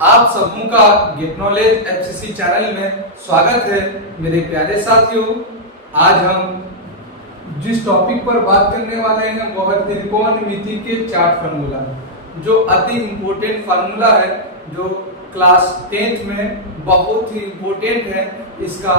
आप सबों का गेट नॉलेज एफसीसी चैनल में स्वागत है। मेरे प्यारे साथियों, आज हम जिस टॉपिक पर बात करने वाले हैं वह है त्रिकोणमिति के चार्ट फार्मूला, जो अति इम्पोर्टेंट फार्मूला है, जो क्लास 10th में बहुत ही इम्पोर्टेंट है। इसका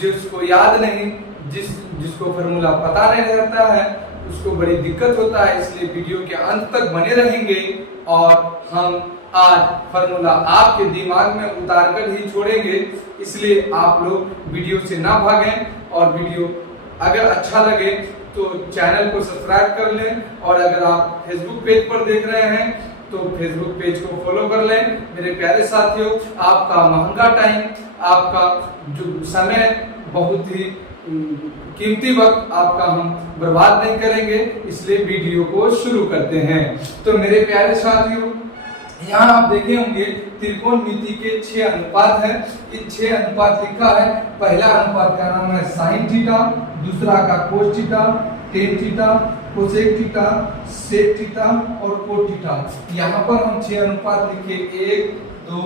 जिसको याद नहीं, जिसको फार्मूला पता नहीं रहता है, उसको बड़ी दिक्कत होता है। इसलिए वीडियो के अंत तक बने रहेंगे और हम आज फार्मूला आपके दिमाग में उतार कर ही छोड़ेंगे। इसलिए आप लोग वीडियो से ना भागें और वीडियो अगर अच्छा लगे तो चैनल को सब्सक्राइब कर लें, और अगर आप फेसबुक पेज पर देख रहे हैं तो फेसबुक पेज को फॉलो कर लें। मेरे प्यारे साथियों, आपका महंगा टाइम, आपका जो समय, बहुत ही कीमती वक्त आपका हम बर्बाद नहीं करेंगे। इसलिए वीडियो को शुरू करते हैं। तो मेरे प्यारे साथियों, यहाँ आप देखे होंगे त्रिकोणमिति के 6 अनुपात है। इन 6 अनुपात लिखा है। पहला अनुपात का नाम है साइन थीटा, दूसरा का cos theta, tan theta, cosec theta, sec theta और कोट थीटा। यहाँ पर हम 6 अनुपात लिखे, 1 2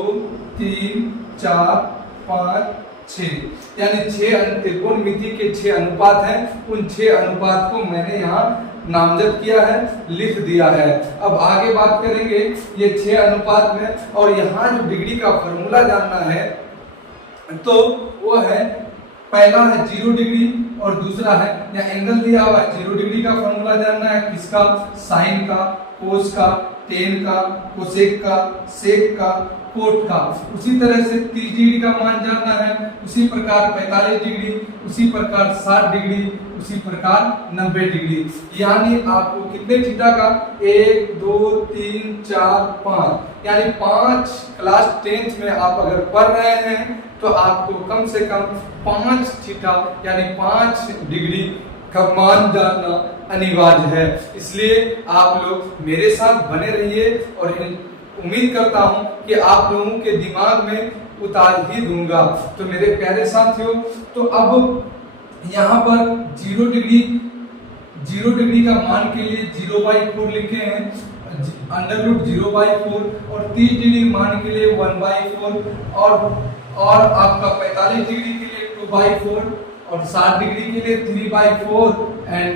3 4 5 6, यानी 6 त्रिकोणमिति के 6 अनुपात हैं। उन 6 अनुपात को मैंने यहाँ नामजद किया है, लिख दिया है। अब आगे बात करेंगे ये 6 अनुपात में, और यहाँ जो डिग्री का फॉर्मूला जानना है तो वो है, पहला है 0 डिग्री और दूसरा है, या एंगल दिया हुआ है 0 डिग्री का फॉर्मूला जानना है। किसका? साइन का, कोस का, टेन का, कोसेक का, सेक का, कोट का। उसी तरह से 30 डिग्री का मान जानना है, उसी प्रकार 45 डिग्री, उसी प्रकार 60 डिग्री, उसी प्रकार 90 डिग्री। यानी आपको कितने थीटा का? 1 2 3 4 5, यानी 5 क्लास 10th में आप अगर पढ़ रहे हैं तो आपको कम से कम 5 थीटा यानी 5 डिग्री का मान जानना अनिवार्य है। इसलिए आप लोग मेरे साथ बने रहिए और उम्मीद करता हूं कि आप लोगों के दिमाग में उतार ही दूंगा। तो मेरे प्यारे साथियों, तो अब यहाँ पर 0 डिग्री का मान के लिए 0/4 लिखे हैं, √0/4, और 30 डिग्री मान के लिए 1/4, और आपका 45 डिग्री के लिए 2/4, और 60 डिग्री के लिए 3/4 एंड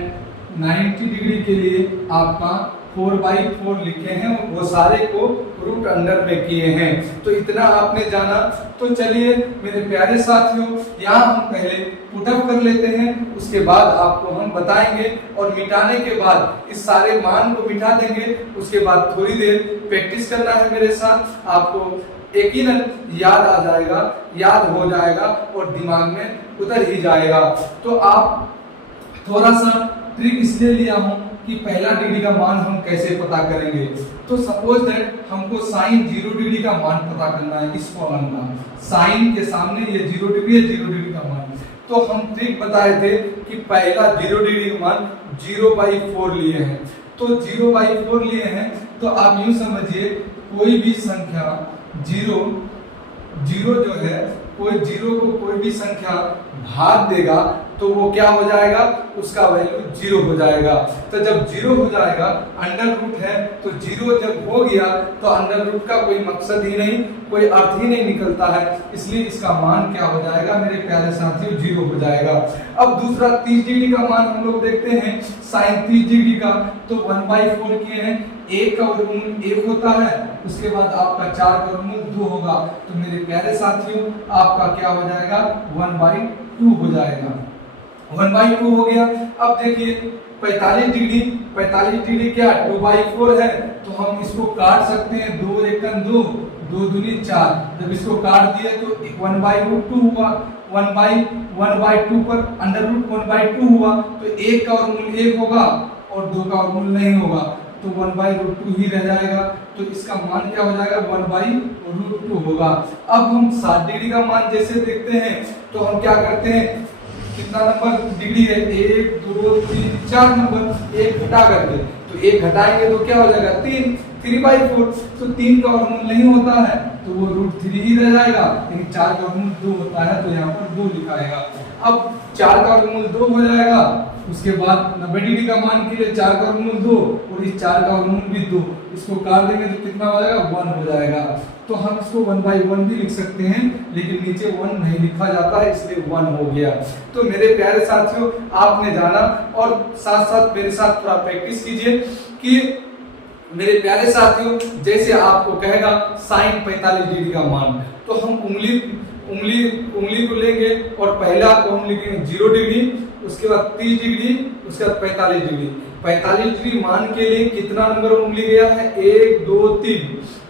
90 डिग्री के लिए आपका 4/4 लिखे हैं। वो सारे को रूट अंडर में किए हैं। तो इतना आपने जाना। तो चलिए मेरे प्यारे साथियों, यहाँ हम पहले पुटअप कर लेते हैं, उसके बाद आपको हम बताएंगे, और मिटाने के बाद इस सारे मान को मिटा देंगे। उसके बाद थोड़ी देर प्रैक्टिस करना है मेरे साथ, आपको यकीनन याद आ जाएगा, याद हो जाएगा और दिमाग में उतर ही जाएगा। तो आप थोड़ा सा ट्रिक इसलिए लिया हूं कि पहला डिग्री का मान हम कैसे पता करेंगे। तो सपोज दैट हमको साइन 0 डिग्री का मान पता करना है। इस कॉलम का साइन के सामने ये 0 डिग्री है, 0 डिग्री का मान। तो हम ट्रिक बताए थे कि पहला 0 डिग्री का मान 0/4 लिए हैं। तो 0/4 लिए हैं तो आप यूं समझिए, कोई भी संख्या 0 जो है, कोई 0 को कोई भी संख्या भाग देगा तो वो क्या हो जाएगा? उसका वैल्यू 0 हो जाएगा। तो जब 0 हो जाएगा, अंडर रूट है, तो 0 जब हो गया तो अंडर रूट का कोई मकसद ही नहीं, कोई अर्थ ही नहीं निकलता है। इसलिए इसका मान क्या हो जाएगा मेरे प्यारे साथियों? 0 हो जाएगा। अब दूसरा 30 डिग्री का मान हम लोग देखते हैं, साइन 30 डिग्री का, तो 1/4 किए हैं। 1 का वर्गमूल 1 होता है, उसके बाद आपका 4 का वर्गमूल 2 होगा। तो मेरे प्यारे साथियों, आपका क्या हो जाएगा? 1/2 हो जाएगा। 1/2 हो गया। अब देखिए 45 डिग्री क्या 2/4 है, तो हम इसको काट सकते हैं। 2 एकम 2, 2 दूनी 4। जब इसको काट दिया तो 1/2 हुआ। 1/2 पर √1/2 हुआ, तो 1 का वर्गमूल 1 होगा और 2 का वर्गमूल नहीं होगा, तो 1/2 ही रह जाएगा। तो इसका मान क्या हो जाएगा? 1/2 होगा। अब हम 60 डिग्री का मान जैसे देखते हैं तो हम क्या करते हैं, कितना नंबर डिग्री है? 1 2 3 4 नंबर, 1 घटा करके, तो 1 घटाएंगे तो क्या हो जाएगा? 3/4। तो 3 का वर्गमूल नहीं होता है तो वो √3 ही रह जाएगा, लेकिन 4 का वर्गमूल 2 होता है तो यहाँ पर 2 लिखाएगा। अब 4 का वर्गमूल 2 हो जाएगा उसके बाद 90 डिग्री का मान के लिए 4 का वर्गमूल 2 और इस 4 का वर्गमूल भी 2, इसको काट देंगे तो कितना हो जाएगा 1 हो जाएगा। तो हम इसको 1/1 भी लिख सकते हैं, लेकिन नीचे 1 नहीं लिखा जाता है इसलिए 1 हो गया। तो मेरे प्यारे साथियों, आपने जाना और साथ साथ मेरे साथ थोड़ा प्रैक्टिस कीजिए कि मेरे प्यारे साथियों, जैसे आपको कहेगा sin 45 डिग्री का मान, तो हम उंगली को लेंगे और पहला को हम लिखेंगे 0 डिग्री, उसके बाद 30 डिग्री, उसके बाद 45 डिग्री। 45 डिग्री मान के लिए कितना नंबर उंगली गया है 1 2 3,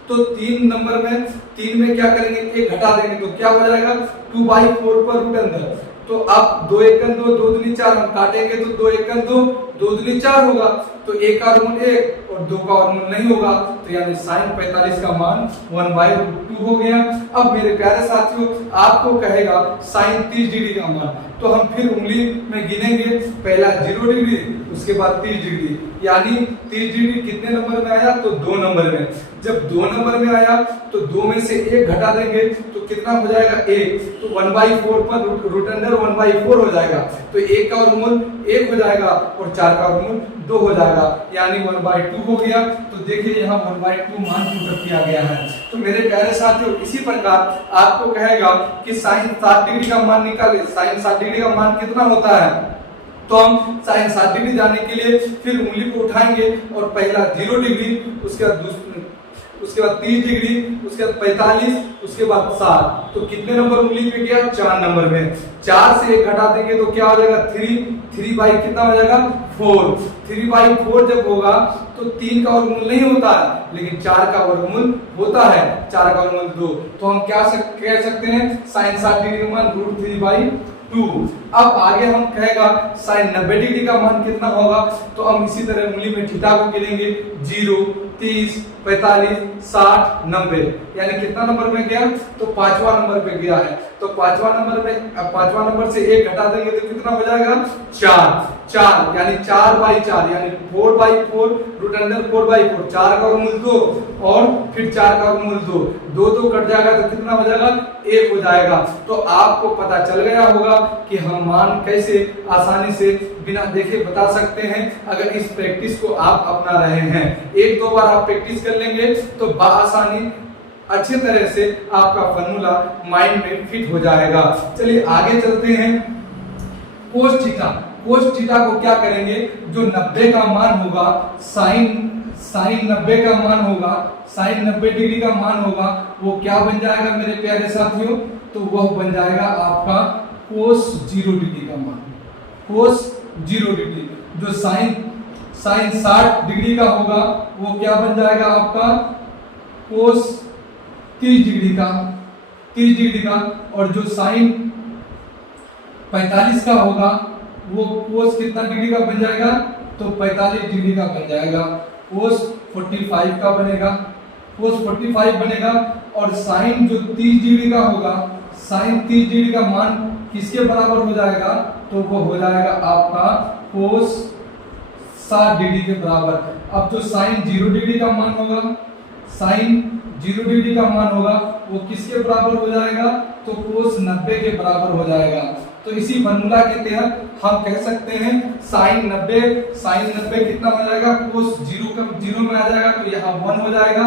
तो 3 नंबर में 3 में क्या करेंगे 1 घटा देंगे तो क्या हो जाएगा 2/4 पर रूट अंदर। तो अब 2 1 2 2 दूनी 4, हम काटेंगे तो 2 1 2 2 दूनी 4 होगा, तो 1 का वर्गमूल 1 और 2 का वर्गमूल नहीं होगा, तो यानी sin 45 का मान 1/2 हो गया। अब मेरे प्यारे साथियों, आपको कहेगा sin 30 डिग्री का मान, तो हम फिर उंगली में गिनेंगे, पहला 0 डिग्री, उसके बाद 30 डिग्री, यानी 30 डिग्री कितने नंबर में आया तो 2 नंबर में। जब 2 नंबर में आया तो 2 में से 1 घटा देंगे तो कितना हो जाएगा 1, तो 1/4 पर रूट अंडर 1/4 हो जाएगा, तो 1 का वर्गमूल 1 हो जाएगा और 4 का वर्गमूल 2 हो जाएगा, यानी 1/2 हो गया। तो देखिए यहाँ 1/2 मान पुट किया गया है। तो मेरे प्यारे साथियों, इसी प्रकार आपको कहेगा कि sin 60 डिग्री का मान निकाले। sin 60 डिग्री का मान कितना होता है, तो हम sin 60 डिग्री जाने के लिए फिर उंगली को उठाएंगे और पहला 0 डिग्री, उसके बाद 30 डिग्री, उसके बाद 45, उसके बाद 60, तो कितने नंबर उंगली पे गया 4 नंबर में। 4 से 1 घटा देंगे तो क्या हो जाएगा 3 बाई कितना हो जाएगा 4। 3/4 जब होगा तो 3 का वर्गमूल नहीं होता है, लेकिन 4 का वर्गमूल होता है, 4 का वर्गमूल 2। तो हम क्या कह सकते हैं sin 60 डिग्री का मान √3/2। अब आगे हम कहेगा sin 90 डिग्री का मान कितना होगा, तो हम इसी तरह उंगली में थीटा को गिनेंगे 0 30 45 60 90, यानी कितना नंबर में गया तो 5वां नंबर पे गया है। तो 5वां नंबर से 1 घटा देंगे तो कितना हो जाएगा 4 यानी 4/4 यानी 4/4 रूट अंडर 4/4, 4 का वर्गमूल 2 और फिर 4 का वर्गमूल 2 2 कट जाएगा तो कितना हो जाएगा 1 हो जाएगा। तो आपको पता चल गया होगा कि हम मान कैसे आसानी से बिना देखे बता सकते हैं, अगर इस प्रैक्टिस को आप अपना रहे हैं। 1-2 बार आप प्रैक्टिस कर लेंगे तो आसानी अच्छी तरह से आपका फॉर्मूला माइंड में फिट हो जाएगा। चलिए आगे चलते हैं। कोस थीटा को क्या करेंगे, जो 90 का मान होगा sin 90 का मान होगा, sin 90 डिग्री का मान होगा, वो क्या बन जाएगा मेरे प्यारे साथियों, तो वह बन जाएगा आपका cos 0 डिग्री का मान। cos 0 डिग्री जो sin 60 डिग्री का होगा वो क्या बन जाएगा आपका cos 30 डिग्री का, और जो sin 45 का होगा वो cos कितना डिग्री का बन जाएगा, तो 45 डिग्री का बन जाएगा। cos 45 का बनेगा, cos 45 बनेगा। और sin जो 30 डिग्री का होगा, sin 30 डिग्री का मान किसके बराबर हो जाएगा, तो वो हो जाएगा आपका cos 60 डिग्री के बराबर। अब जो sin 0 डिग्री का मान होगा, sin 0 डिग्री का मान होगा वो किसके बराबर हो जाएगा, तो cos 90 के बराबर हो जाएगा। तो इसी फॉर्मूला के तहत हम कह सकते हैं sin 90 कितना हो जाएगा, cos 0 में आ जाएगा तो यहाँ 1 हो जाएगा,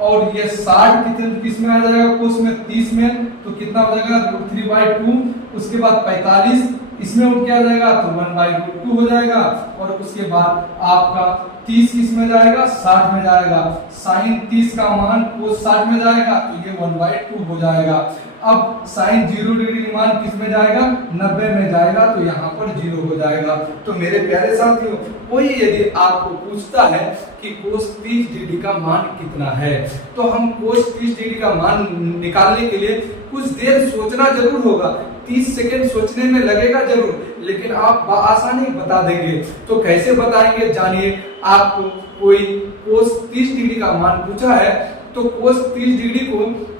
और ये 60 किस में आ जाएगा, cos में 30 में, तो कितना हो जाएगा √3/2। उसके बाद 45 इसमें उठ के आ जाएगा तो 1/2 हो जाएगा, और उसके बाद आपका 30 किस में जाएगा 60 में जाएगा, sin 30 का मान cos 60 में जाएगा तो ये 1/2 हो जाएगा। अब sin 0 डिग्री मान किस में जाएगा 90 में जाएगा, तो यहाँ पर 0 हो जाएगा। तो मेरे प्यारे साथियों, कोई यदि आपको पूछता है कि cos 30 डिग्री का मान कितना है, तो हम cos 30 डिग्री का मान निकालने के लिए कुछ देर सोचना जरूर होगा, 30 सेकेंड सोचने में लगेगा जरूर, लेकिन आप आसानी बता देंगे। तो कैसे बताएंगे जानिए। आपको कोई cos 30 डिग्री का मान पूछा है, तो cos 30 डिग्री को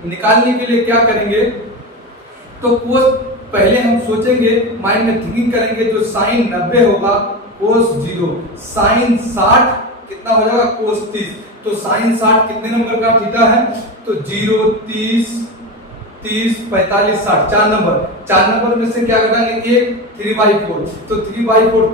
निकालने के लिए क्या करेंगे, तो cos पहले हम सोचेंगे, माइंड में थिंकिंग करेंगे, जो sin 90 होगा cos 0, sin 60 कितना हो जाएगा cos 30, तो sin 60 कितने नंबर का थीटा है, तो 0 30 30, 45, 60, 4 नंबर में से क्या घटाएंगे? 1, 3/4, तो 3/4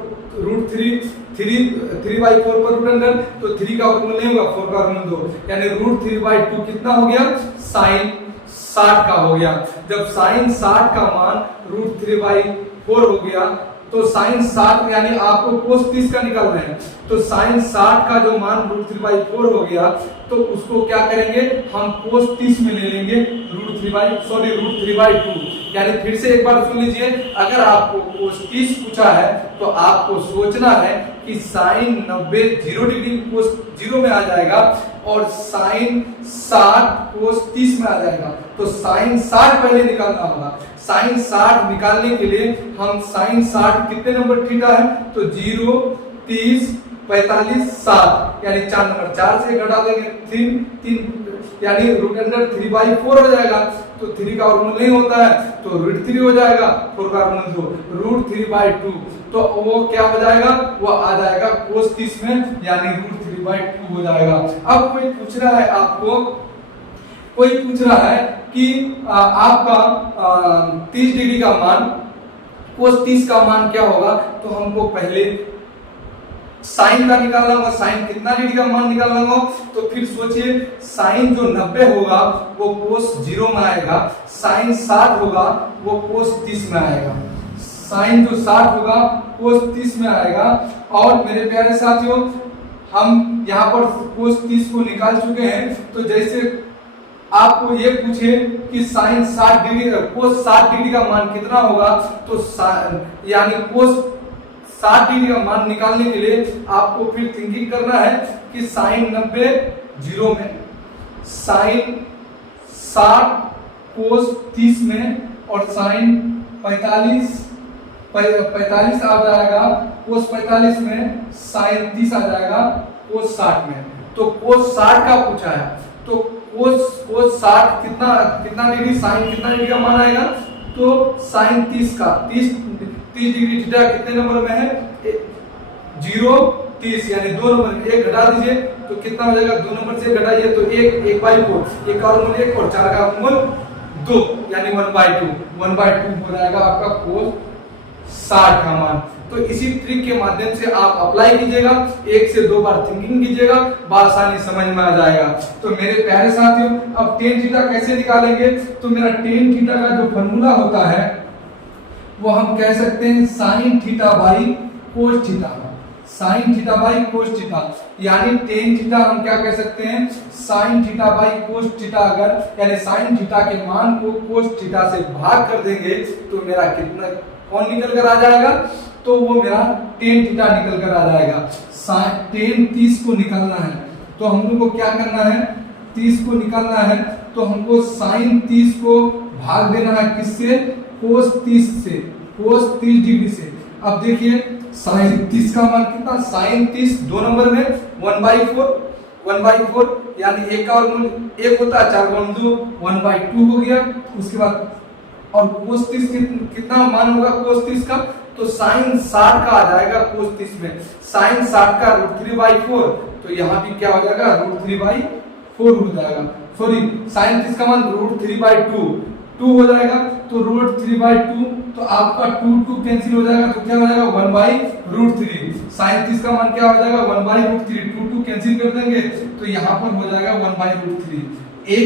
3/4 पर रूट अंडर, तो 3 का वर्गमूल नहीं होगा, 4 का वर्गमूल 2, यानी √3/2 कितना हो गया? sin 60 का हो गया। जब sin 60 का मान √3/4 हो गया तो sin 60 यानी आपको cos 30 का निकालना है, तो sin 60 का जो मान √3/4 हो गया तो उसको क्या करेंगे? हम cos 30 में ले लेंगे √3/2, यानी फिर से एक बार सुन लीजिए, अगर आपको cos 30 पूछा है तो आपको सोचना है कि sin 90 0 डिग्री cos 0 में आ जाएगा और sin 60 cos 30 में आ जाएगा, तो sin 60 पहले निकालना होगा। sin 60 निकालने के लिए हम sin 60 कितने नंबर थीटा है? तो 0, 30, 45, 7, यानी 4 नंबर, 4 से घटा देंगे 3 यानी √3/4 हो जाएगा, तो 3 का वर्गमूल नहीं होता है तो √3 हो जाएगा, 4 का वर्गमूल 2, √3/2, तो वो क्या हो जाएगा? वो आ जाएगा cos 30 में, यानी √3/2 हो जाएगा। अब कोई पूछ रहा है कि आपका 30 डिग्री का मान, cos 30 का मान क्या होगा? तो हमको पहले साइन का निकालना होगा, साइन कितना डिग्री का मान निकालना होगा, तो फिर सोचिए साइन जो 90 होगा वो cos 0 में आएगा, साइन 60 होगा वो cos 30 में आएगा, साइन जो 60 होगा cos 30 में आएगा। और मेरे प्यारे साथियों, हम यहाँ पर cos 30 को निकाल चुके हैं, तो जैसे आपको ये पूछे कि साइन 60 डिग्री cos 60 डिग्री का मान कितना होगा, तो यानी cos 60 डिग्री का मान निकालने के लिए आपको फिर थिंकिंग करना है कि साइन 90 0 में, साइन 60 cos 30 में, और साइन 45 आ जाएगा cos 45 में, साइन 30 आ जाएगा cos 60 में। तो cos 60 का पूछा है, तो cos 60 कितना डिग्री, साइन कितना डिग्री का मान आएगा? तो साइन 30 का 30 डिग्री थीटा कितने नंबर में है? 0, 30, यानी 2 नंबर, 1 घटा दीजिए तो कितना हो जाएगा? 2 नंबर से घटाइए तो 1/4, 1 का वर्गमूल 1 और 4 का वर्गमूल 2, यानी 1/2 हो जाएगा आपका cos 60 का मान। तो इसी ट्रिक के माध्यम से आप अप्लाई कीजिएगा, 1 से 2 बार थिंकिंग कीजिएगा, आसानी समझ में आ जाएगा। तो मेरे प्यारे साथियों, अब tan थीटा कैसे निकालेंगे? तो मेरा tan थीटा का जो फॉर्मूला होता है वो हम कह सकते हैं sin θ/cos θ, sin θ/cos θ, यानी tan थीटा हम क्या कह सकते हैं? sin θ/cos θ, अगर यानी sin थीटा के मान को cos थीटा से भाग कर देंगे तो मेरा कितना कौन निकल कर आ जाएगा? तो वो मेरा tan थीटा निकल कर आ जाएगा। tan 30 को निकालना है तो हम लोग को क्या करना है? 30 को निकालना है तो हमको sin 30 को भाग देना है किससे? cos 30 से, cos 30 डिग्री से। अब देखिए sin 30 का मान कितना? sin 30 2 नंबर में 1/4, यानी 1 का वर्गमूल 1 होता है, 4 का वर्गमूल 1/2 हो गया। उसके बाद और cos 30 कितना मान होगा cos 30 का? तो sin 60 का आ जाएगा cos 30 में, sin 60 का √3/4, तो यहाँ भी क्या हो जाएगा? √3/4 हो जाएगा, सॉरी sin 30 का मान √3/2 हो जाएगा, तो √3/2, तो आपका 2 कैंसिल हो जाएगा, तो क्या हो जाएगा? 1/√3। sin 30 का मान क्या हो जाएगा? 1/√3, 2 कैंसिल कर देंगे तो यहाँ पर हो जाएगा 1/√3। एक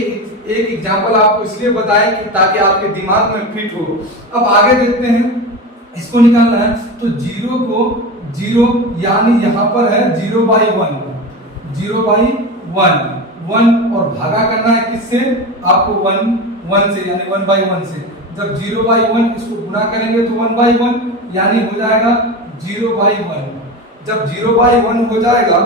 एग्जांपल आपको इसलिए बताएं कि ताकि आपके दिमाग में फिट हो। अब आगे देखते हैं, इसको निकालना है तो 0 को 0 यानी यहाँ पर है 0/1 और भागा करना है किससे? आपको 1 से, यानी 1/1 से। जब 0/1 इसको गुणा करेंगे तो 1/1, यानी हो जाएगा 0/1। जब 0/1 हो जाएगा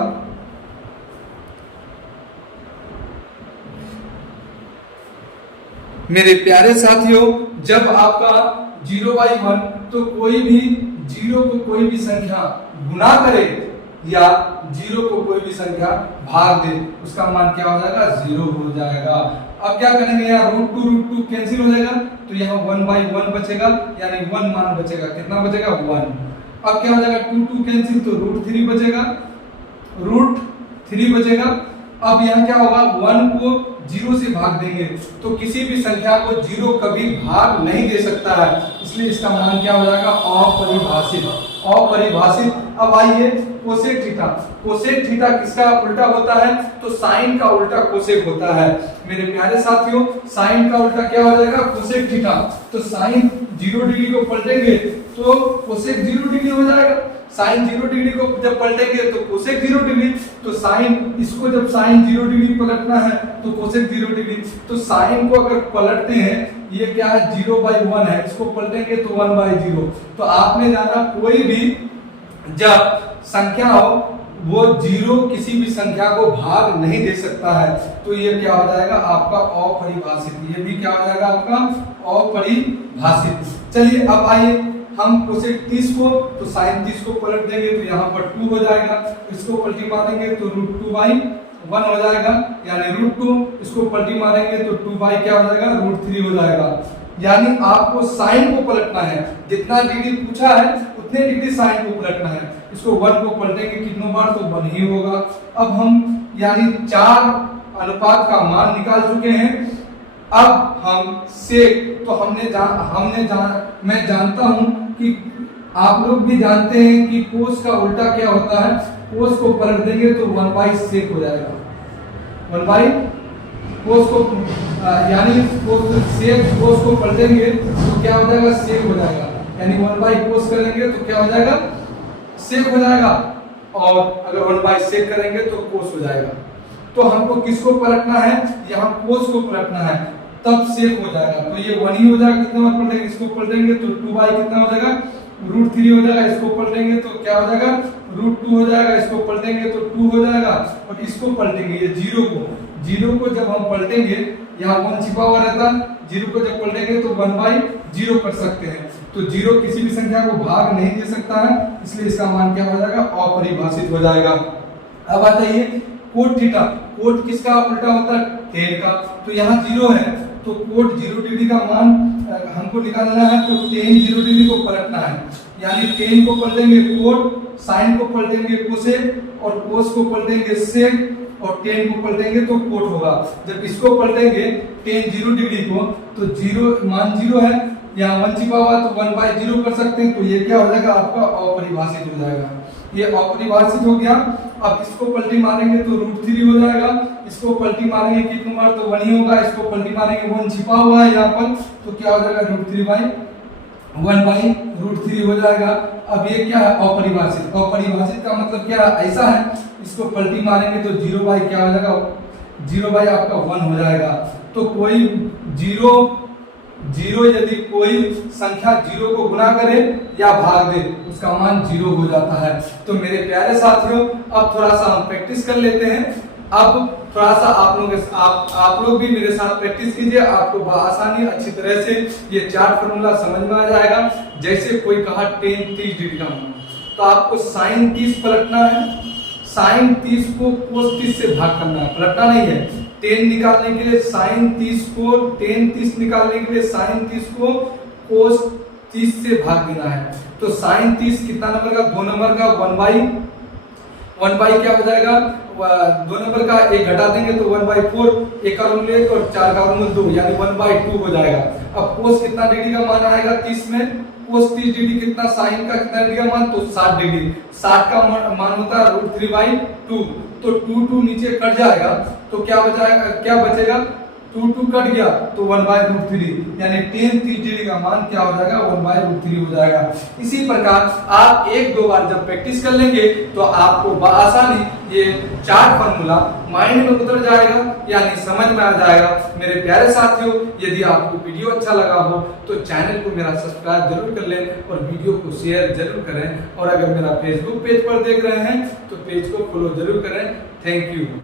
मेरे प्यारे साथियों, जब आपका 0/1 तो कोई भी 0 को कोई भी संख्या गुना करे या 0 को कोई भी संख्या भाग दे, उसका मान क्या हो जाएगा? 0 हो जाएगा। अब क्या करेंगे? यहाँ √2 कैंसिल हो जाएगा तो यहाँ 1/1 बचेगा, यानी 1 मान बचेगा। कितना बचेगा? 1। अब क्या हो जाएगा? 2 कैंसिल तो √3 बचेगा, √3 बचेगा। अब यहाँ क्या होगा, 1 को 0 से भाग देंगे तो किसी भी संख्या को 0 कभी भाग नहीं दे सकता है, इसलिए इसका मान क्या हो जाएगा, अपरिभाषित। अपरिभाषित। अब आइए कोसेक थीटा। कोसेक थीटा किसका उल्टा होता है, तो साइन का उल्टा कोसेक होता है। मेरे प्यारे साथियों, साइन का उल्टा क्या हो जाएगा, कोसेक थीटा। तो साइन 0 डिग्री को पलटेंगे तो कोसेक 0 डिग्री हो जाएगा। साइन 0 डिग्री को जब पलटेंगे तो कोसेक 0 डिग्री। तो साइन, इसको जब साइन 0 डिग्री पलटना है तो कोसेक 0 डिग्री। तो साइन को अगर पलटते हैं, ये क्या है, 0/1 है, इसको पलटेंगे तो 1/0। तो आपने जाना कोई भी जब संख्या हो वो 0 किसी भी संख्या को भाग नहीं दे सकता है, तो ये क्या हो जाएगा आपका अपरिभाषित। ये भी क्या हो जाएगा आपका अपरिभाषित। चलिए अब आइए हम कोसेक 30 को, तो साइन 30 को पलट देंगे तो यहाँ पर 2 हो जाएगा, इसको पलटी मारेंगे तो √2/1 हो जाएगा, यानी √2। इसको पलटी मारेंगे तो 2 क्या हो जाएगा, √3 हो जाएगा। यानी आपको साइन को पलटना है, जितना डिग्री पूछा है उतने डिग्री साइन को पलटना है। इसको 1 को पलटेंगे कितनों बार, तो 1 ही होगा। अब हम यानी 4 अनुपात का मान निकाल चुके हैं। अब हम सेक, तो मैं जानता हूं कि आप लोग भी जानते हैं कि कोस का उल्टा क्या होता है, कोस को पलट देंगे तो 1/सेक हो जाएगा। 1 कोस को यानी कोस को पलटेंगे तो क्या हो जाएगा, सेक हो जाएगा। यानी 1/कोस करेंगे तो क्या हो जाएगा, सेक हो जाएगा। और अगर 1/सेक करेंगे तो कोस हो जाएगा। तो हमको किसको पलटना है, यहाँ कोस को पलटना है, तब सेक हो जाएगा। तो ये 1 ही हो जाएगा। कितने बार पलटेंगे, इसको पलटेंगे तो 2 कितना हो जाएगा, √3 हो जाएगा। इसको पलटेंगे तो क्या हो जाएगा, √2 हो जाएगा। इसको पलटेंगे तो 2 हो जाएगा। और इसको पलटेंगे, ये 0 को जब हम पलटेंगे, यहाँ 1 छिपा हुआ रहता, 0 को जब पलटेंगे तो 1/0 कर सकते हैं। तो 0 किसी भी संख्या को भाग नहीं दे सकता है, इसलिए इसका मान क्या हो जाएगा, अपरिभाषित हो जाएगा। अब आता है कोट थीटा। कोट किसका उल्टा होता है, tan का। तो यहाँ 0 है तो कोट 0 डिग्री का मान हमको निकालना है, तो tan 0 डिग्री को पलटना है। यानी tan को पलटेंगे कोट, साइन को पलटेंगे कोसेक, और कोस को पलटेंगे सेक, और tan को पलटेंगे तो कोट होगा। जब इसको पलटेंगे tan 0 डिग्री को, तो 0 मान 0 है, यहाँ 1 छिपा हुआ तो 1/0 कर सकते हैं। तो ये क्या हो जाएगा, आपका अपरिभाषित हो जाएगा। ये अपरिभाषित हो गया। अब इसको पलटी मारेंगे तो √3 हो जाएगा। इसको पलटी मारेंगे कितनी बार, तो 1 ही होगा। इसको पलटी मारेंगे, 1 छिपा हुआ है यहाँ पर, तो क्या हो जाएगा, √3/1/√3 हो जाएगा। अब ये क्या है, अपरिभाषित। अपरिभाषित का मतलब क्या है, ऐसा है, इसको पलटी मारेंगे तो 0 क्या हो जाएगा, 0 आपका 1 हो जाएगा। तो कोई 0 यदि कोई संख्या 0 को गुना करे या भाग दे, उसका मान 0 हो जाता है। तो मेरे प्यारे साथियों, अब थोड़ा सा हम प्रैक्टिस कर लेते हैं। अब थोड़ा सा आप लोग भी मेरे साथ प्रैक्टिस कीजिए, आपको बआसानी अच्छी तरह से ये 4 फार्मूला समझ में आ जाएगा। जैसे कोई कहा tan 30 डिग्री का मान, तो आपको sin 30 पलटना है, sin 30 को cos 30 से भाग करना है, पलटना नहीं है। tan निकालने के लिए sin 30 को, tan 30 निकालने के लिए sin 30 को cos 30 से भाग देना है। तो sin 30 कितना नंबर का, 2 नंबर का, 1/1 क्या हो जाएगा, 2 नंबर का 1 घटा देंगे तो 1/4, 1 का वर्गमूल 1 और 4 का वर्गमूल 2, यानी 1/2 हो जाएगा। अब cos कितना डिग्री का मान आएगा 30 में, cos 30 डिग्री कितना, sin का कितना डिग्री का मान, तो 60 डिग्री। 60 का मान होता है √3/2, तो 2 नीचे कट जाएगा तो क्या हो जाएगा, क्या बचेगा, 2 कट गया तो 1/√3, यानी tan 30 डिग्री का मान क्या हो जाएगा, 1/√3 हो जाएगा। इसी प्रकार आप 1-2 बार जब प्रैक्टिस कर लेंगे तो आपको बआसानी ये 4 फार्मूला माइंड में उतर जाएगा, यानी समझ में आ जाएगा। मेरे प्यारे साथियों, यदि आपको वीडियो अच्छा लगा हो तो चैनल को मेरा सब्सक्राइब जरूर कर लें और वीडियो को शेयर जरूर करें। और अगर मेरा फेसबुक पेज पर देख रहे हैं तो पेज को फॉलो जरूर करें। Thank you.